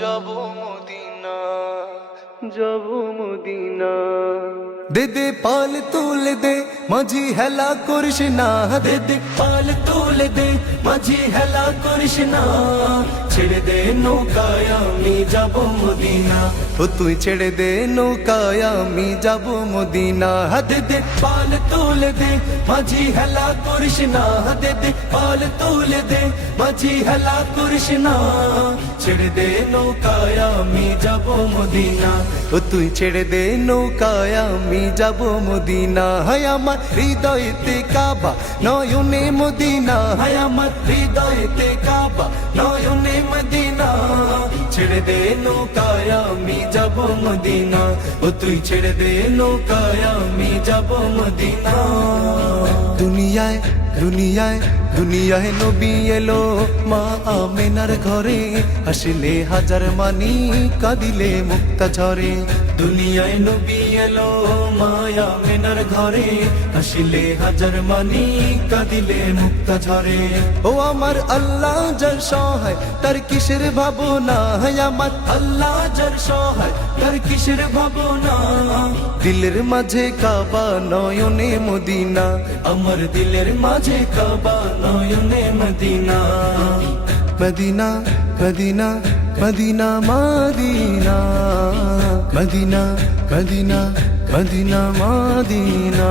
যাব মদিনা, যাব মদিনা। দে দে পাল তুলে দে মাঝি হেলা করিস না, দে দে পাল তুলে দে মাঝি হেলা করিস না। ছেড়ে দে নৌকায় আমি যাব মদিনা, ও তুই ছেড়ে দে নৌকায় আমি যাব মদিনা। দে দে পাল তুলে দে মাঝি হেলা করিস না, দে দে পাল তুলে দে মাঝি হেলা করিস না। ছেড়ে দে নৌকায় আমি যাব মদিনা, ও তুই ছেড়ে দে নৌকায় আমি যাব মদিনা। হায় আমার হৃদয়েতে কাবা নয়নে মদিনা, হায় আমার হৃদয়েতে কাবা নয়নে মদিনা। ছেড়ে দে নৌকায় আমি যাব মদিনা, ও তুই ছেড়ে দে নৌকায় আমি যাব মদিনা। দুনিয়ায় দুনিয়ায় দুনিয়ায় নবী এলো মা আমেনার ঘরে, হাসিলে হাজার মানি কাঁদিলে মুক্তা ঝরে। দুনিয়ায় নবী এলো মা আমেনার ঘরে, হাসিলে হাজার মানি কাঁদিলে মুক্তা ঝরে। ও আমার আল্লাহ যার সহায় তার কিসের ভাবনা, আমার আল্লাহ যার সহায় তার কিসের ভাবনা। দিলের মাঝে কাবা নয়নে মদিনা, আমার দিলের মাঝে কাবা নয়নে Medina. Medina Medina Medina Medina Medina Medina Medina Medina.